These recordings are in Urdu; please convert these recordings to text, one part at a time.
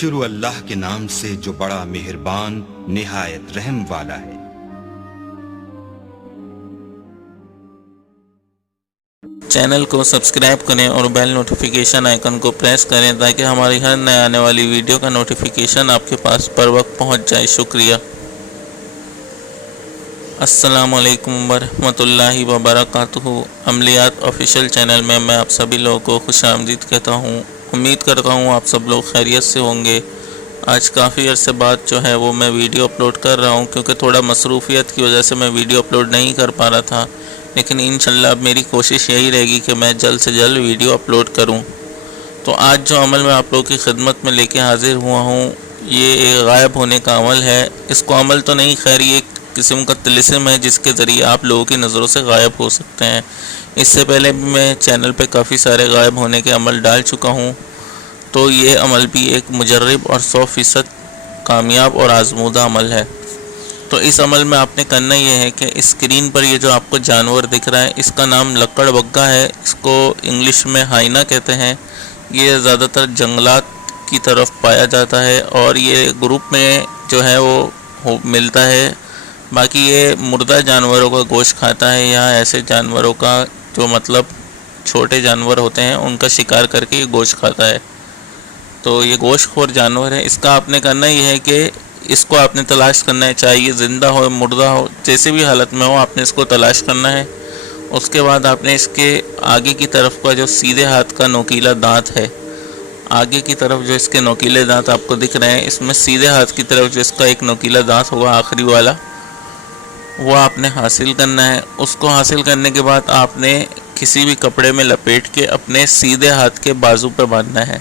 شروع اللہ کے نام سے جو بڑا مہربان نہایت رحم والا ہے۔ چینل کو سبسکرائب کریں اور بیل نوٹیفیکیشن آئیکن کو پریس کریں تاکہ ہماری ہر نئے آنے والی ویڈیو کا نوٹیفیکیشن آپ کے پاس پر وقت پہنچ جائے۔ شکریہ۔ السلام علیکم ورحمۃ اللہ وبرکاتہ۔ عملیات آفیشیل چینل میں آپ سبھی لوگوں کو خوش آمدید کہتا ہوں۔ امید کرتا ہوں آپ سب لوگ خیریت سے ہوں گے۔ آج کافی عرصے بعد جو ہے وہ میں ویڈیو اپلوڈ کر رہا ہوں، کیونکہ تھوڑا مصروفیت کی وجہ سے میں ویڈیو اپلوڈ نہیں کر پا رہا تھا، لیکن انشاءاللہ اب میری کوشش یہی رہے گی کہ میں جلد سے جلد ویڈیو اپلوڈ کروں۔ تو آج جو عمل میں آپ لوگوں کی خدمت میں لے کے حاضر ہوا ہوں، یہ ایک غائب ہونے کا عمل ہے۔ اس کو عمل تو نہیں، خیر یہ ایک قسم کا طلسم ہے جس کے ذریعے آپ لوگوں کی نظروں سے غائب ہو سکتے ہیں۔ اس سے پہلے بھی میں چینل پہ کافی سارے غائب ہونے کے عمل ڈال چکا ہوں، تو یہ عمل بھی ایک مجرب اور 100% کامیاب اور آزمودہ عمل ہے۔ تو اس عمل میں آپ نے کرنا یہ ہے کہ اسکرین پر یہ جو آپ کو جانور دکھ رہا ہے، اس کا نام لکڑ بگھا ہے۔ اس کو انگلش میں ہائنا کہتے ہیں۔ یہ زیادہ تر جنگلات کی طرف پایا جاتا ہے اور یہ گروپ میں جو ہے وہ ملتا ہے۔ باقی یہ مردہ جانوروں کا گوشت کھاتا ہے، یا ایسے جانوروں کا جو مطلب چھوٹے جانور ہوتے ہیں ان کا شکار کر کے یہ گوشت کھاتا ہے۔ تو یہ گوشت خور جانور ہے۔ اس کا آپ نے کرنا یہ ہے کہ اس کو آپ نے تلاش کرنا ہے، چاہے یہ زندہ ہو مردہ ہو، جیسے بھی حالت میں ہو آپ نے اس کو تلاش کرنا ہے۔ اس کے بعد آپ نے اس کے آگے کی طرف کا جو سیدھے ہاتھ کا نوکیلا دانت ہے، آگے کی طرف جو اس کے نوکیلے دانت آپ کو دکھ رہے ہیں، اس میں سیدھے ہاتھ کی طرف جو اس کا ایک نوکیلا دانت ہوگا آخری والا، وہ آپ نے حاصل کرنا ہے۔ اس کو حاصل کرنے کے بعد آپ نے کسی بھی کپڑے میں لپیٹ کے اپنے سیدھے ہاتھ کے بازو پہ باندھنا ہے،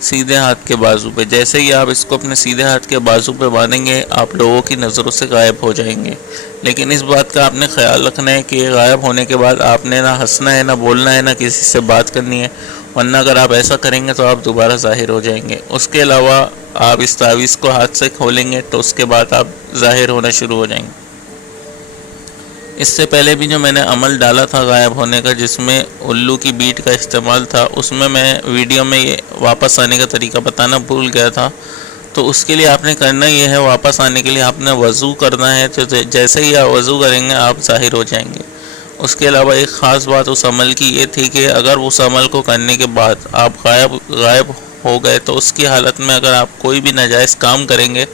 سیدھے ہاتھ کے بازو پہ۔ جیسے ہی آپ اس کو اپنے سیدھے ہاتھ کے بازو پہ باندھیں گے، آپ لوگوں کی نظروں سے غائب ہو جائیں گے۔ لیکن اس بات کا آپ نے خیال رکھنا ہے کہ غائب ہونے کے بعد آپ نے نہ ہنسنا ہے، نہ بولنا ہے، نہ کسی سے بات کرنی ہے، ورنہ اگر آپ ایسا کریں گے تو آپ دوبارہ ظاہر ہو جائیں گے۔ اس کے علاوہ آپ اس تعویذ کو ہاتھ سے کھولیں گے تو اس کے بعد آپ ظاہر ہونا شروع ہو جائیں گے۔ اس سے پہلے بھی جو میں نے عمل ڈالا تھا غائب ہونے کا، جس میں الو کی بیٹ کا استعمال تھا، اس میں ویڈیو میں یہ واپس آنے کا طریقہ بتانا بھول گیا تھا۔ تو اس کے لیے آپ نے کرنا یہ ہے، واپس آنے کے لیے آپ نے وضو کرنا ہے۔ تو جیسے ہی آپ وضو کریں گے آپ ظاہر ہو جائیں گے۔ اس کے علاوہ ایک خاص بات اس عمل کی یہ تھی کہ اگر اس عمل کو کرنے کے بعد آپ غائب ہو گئے تو اس کی حالت میں اگر آپ کوئی بھی ناجائز کام کریں گے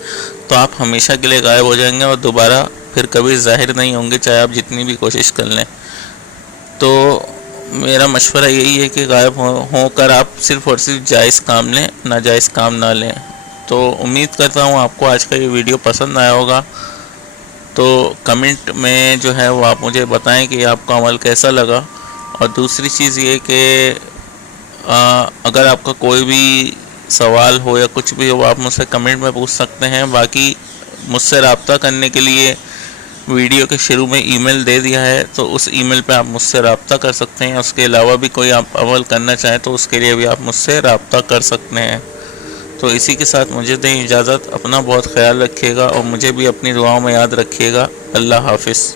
تو آپ ہمیشہ کے لیے غائب ہو جائیں گے اور دوبارہ پھر کبھی ظاہر نہیں ہوں گے، چاہے آپ جتنی بھی کوشش کر لیں۔ تو میرا مشورہ یہی ہے کہ غائب ہو کر آپ صرف اور صرف جائز کام لیں، ناجائز کام نہ لیں۔ تو امید کرتا ہوں آپ کو آج کا یہ ویڈیو پسند آیا ہوگا۔ تو کمنٹ میں جو ہے وہ آپ مجھے بتائیں کہ آپ کا عمل کیسا لگا۔ اور دوسری چیز یہ کہ اگر آپ کا کوئی بھی سوال ہو یا کچھ بھی ہو آپ مجھ سے کمنٹ میں پوچھ سکتے ہیں۔ باقی مجھ سے رابطہ کرنے کے لیے ویڈیو کے شروع میں ای میل دے دیا ہے، تو اس ای میل پہ آپ مجھ سے رابطہ کر سکتے ہیں۔ اس کے علاوہ بھی کوئی آپ عمل کرنا چاہیں تو اس کے لیے بھی آپ مجھ سے رابطہ کر سکتے ہیں۔ تو اسی کے ساتھ مجھے دیں اجازت۔ اپنا بہت خیال رکھیے گا اور مجھے بھی اپنی دعاؤں میں یاد رکھیے گا۔ اللہ حافظ۔